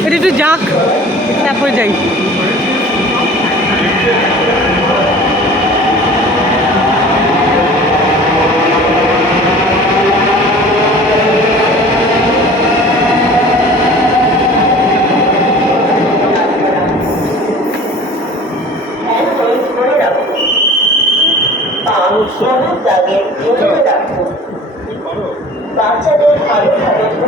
এটা একটু যাক তারপরে যাই। বাচ্চাদের ভালো ভালো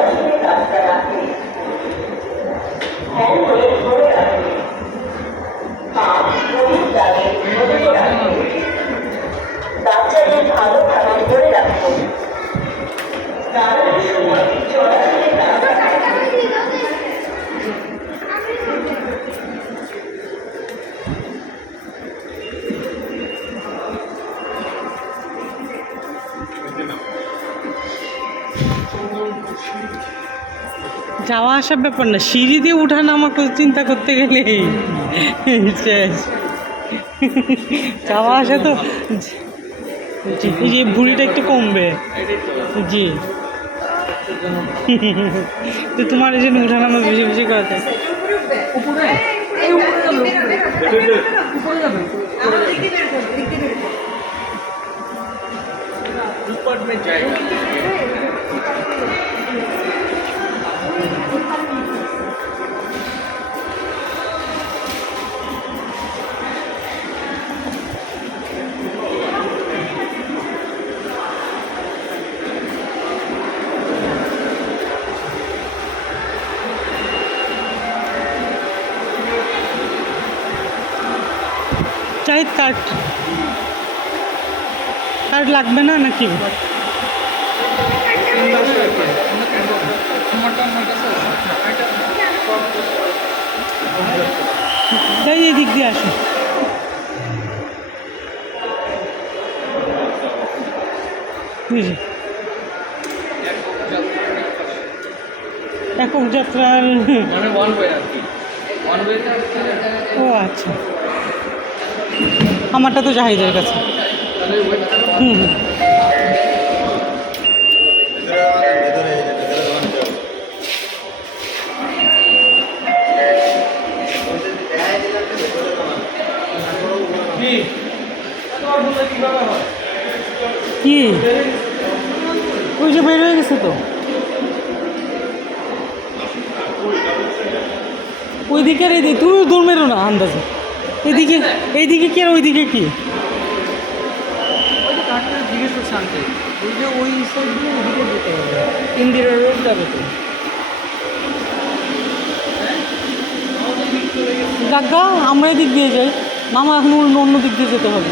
যাওয়া আসার ব্যাপার না, সিঁড়ি দিয়ে উঠা নামা কর- চিন্তা করতে গেলে। যাওয়া আসা তো যে ভুঁড়িটা একটু কমবে। জি। তো তোমার এই জন্য উঠা নামা বেশি বেশি করতে। চাই কার্ড কার্ড লাগবে না নাকি? যাই এদিক দিয়ে আসো। বুঝি একক যাত্রার মানে ওয়ান ওয়ে আর কি। ওয়ান ওয়েটা ও আচ্ছা। আমারটা তো জাহিদের কাছে। হুম হুম। কি? ওই যে বের হয়ে গেছে তো। ওই দিকে আর এদিকে তুই দৌড় মেরো না আন্দাজে। এদিকে এইদিকে কি আর ওইদিকে কি? জিজ্ঞেস করছে আনতে। ওই যে ওই ওদিকে যেতে হবে। ইন্দিরা রোড যাবে তো গাগা আমরা এদিক দিয়ে যাই। মামা এখন অন্য দিক দিয়ে যেতে হবে।